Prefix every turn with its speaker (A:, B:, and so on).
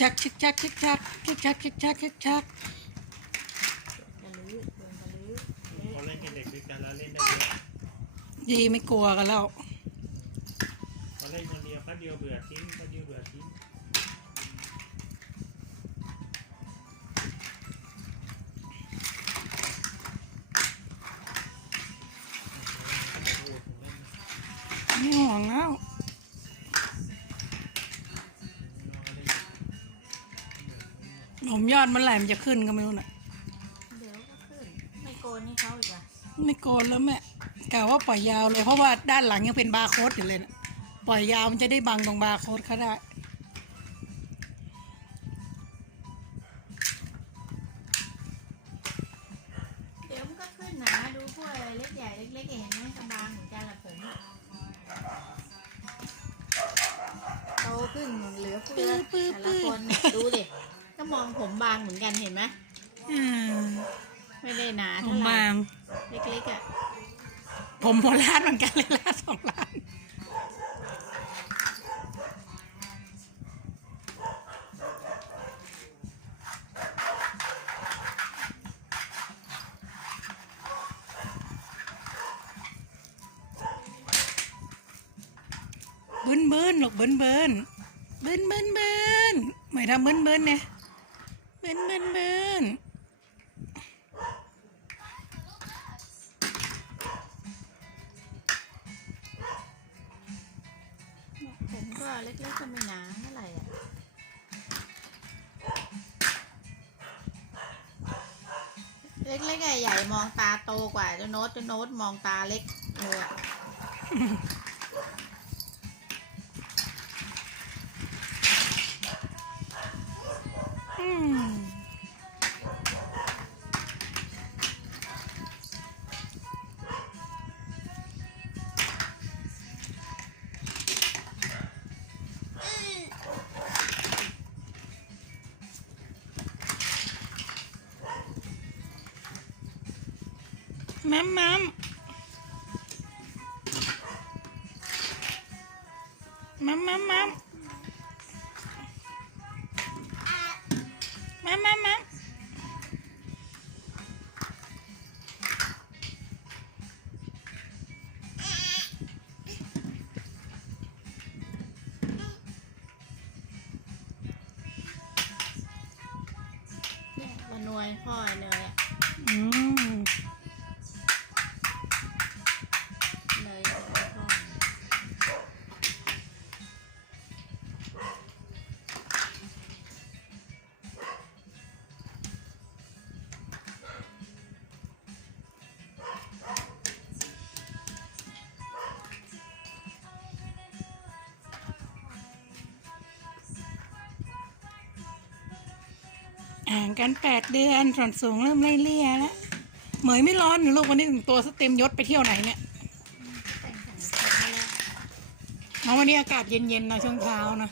A: ชักชิกชักชิกชักชิกชักชิกชักชิกชัก
B: กระลื้อโดนกระลื้อ
C: พอเล่นกับเด็กด้วยกันแล้วเล่นได้เยอะ
A: ดีไม่กลัวกันแล้ว
C: พอเล่นคนเดียวแป๊บเดียวเบื่อทิ้งแป๊บเดียวเบื่อทิ้ง
A: ไม่ห่วงแล้ว ผมยอดเมื่อไหร่มันจะขึ้นก็ไม่รู้นะ
B: เดี๋ยวก็ขึ้น ไม่โกนให้เขาอีกอะ
A: ไม่โกนแล้วแม่กะว่าปล่อยยาวเลยเพราะว่าด้านหลังยังเป็นบาร์โค้ดอยู่เลยนะปล่อยยาวมันจะได้บังตรงบาร์โค้ดเขาได้
B: เดี๋ยวมันก็ขึ้นนะดูพวกอะไรเล็กใหญ่เล็กๆเห็นไหมกำบางเหมือนกันแหละผมอะโตขึ้นเหลือเฟือแต่ละคนเนี่ยดูดิก็ มองผมบางเหมือนกันเห็นไหม
A: อืม
B: ไม่ได้หนา
A: ผ
B: เท่ามไหร่
A: บาง
B: เล็กๆอะ
A: ผมโบราณเหมือนกันเลยล้านสองล้าน เบิ้นเบิ้นหรอกเบิ้นเบิ้นเบิ้นเบิ้นเบิ้นไม่ทำเบิ้นเบิ้นเนี่ยเบิ้นเบิ้นเบิ้น
B: ผมก็เล็กๆก็ไม่หนาเท่าไหร่อะเล็กๆใหญ่ๆมองตาโตกว่าเจะโน้ตเจะโน้ตมองตาเล็กเลยอะ
A: มัมมัมมัมมัมมัมมัมมัมมัม
B: เนี่ยวันนวยพ่อไอ้เนยอะ
A: อืม ห่างกันแปดเดือนส่วนสูงเริ่มไล่เลี่ยแล้วเหมยไม่ร้อนเหรอลูกวันนี้ถึงตัวเต็มยศไปเที่ยวไหนเนี่ย
B: แต่งถังเช้าแล้ว
A: เอาวันนี้อากาศเย็นๆนะช่วงเช้านะ